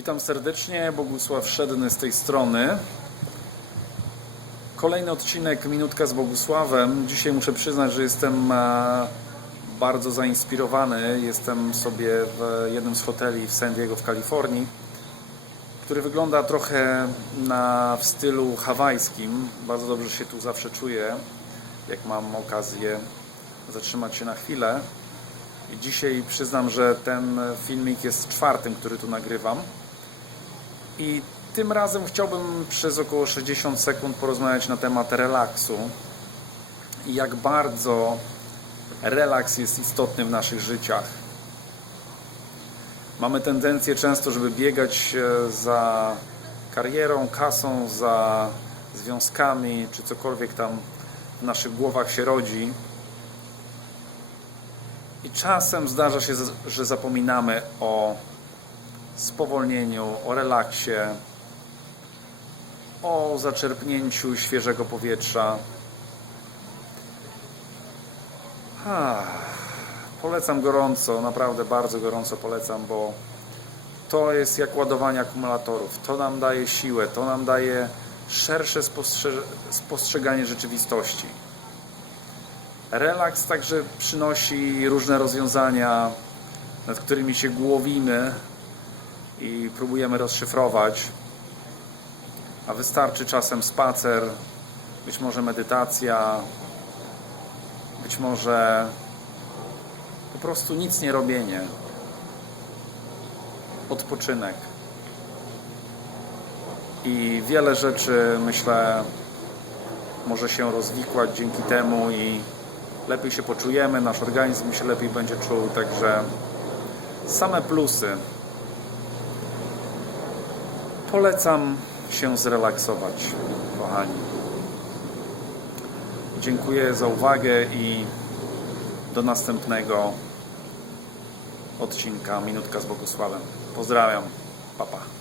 Witam serdecznie, Bogusław Szedny z tej strony. Kolejny odcinek Minutka z Bogusławem. Dzisiaj muszę przyznać, że jestem e, bardzo zainspirowany. Jestem sobie w jednym z hoteli w San Diego w Kalifornii, który wygląda trochę na, w stylu hawajskim. Bardzo dobrze się tu zawsze czuję, jak mam okazję zatrzymać się na chwilę. I dzisiaj przyznam, że ten filmik jest czwartym, który tu nagrywam. I tym razem chciałbym przez około 60 sekund porozmawiać na temat relaksu i jak bardzo relaks jest istotny w naszych życiach. Mamy tendencję często, żeby biegać e, za karierą, kasą, za związkami, czy cokolwiek tam w naszych głowach się rodzi. I czasem zdarza się, że zapominamy o spowolnieniu, o relaksie, o zaczerpnięciu świeżego powietrza. Ah, polecam gorąco, naprawdę bardzo gorąco polecam, bo to jest jak ładowanie akumulatorów. To nam daje siłę, to nam daje szersze spostrze- spostrzeganie rzeczywistości. Relaks także przynosi różne rozwiązania, nad którymi się głowimy i próbujemy rozszyfrować. A wystarczy czasem spacer, być może medytacja, być może po prostu nic nie robienie. Odpoczynek. I wiele rzeczy, myślę, może się rozwikłać dzięki temu i lepiej się poczujemy, nasz organizm się lepiej będzie czuł, także same plusy. Polecam się zrelaksować, kochani. Dziękuję za uwagę i do następnego odcinka Minutka z Bogusławem. Pozdrawiam. Papa. Pa.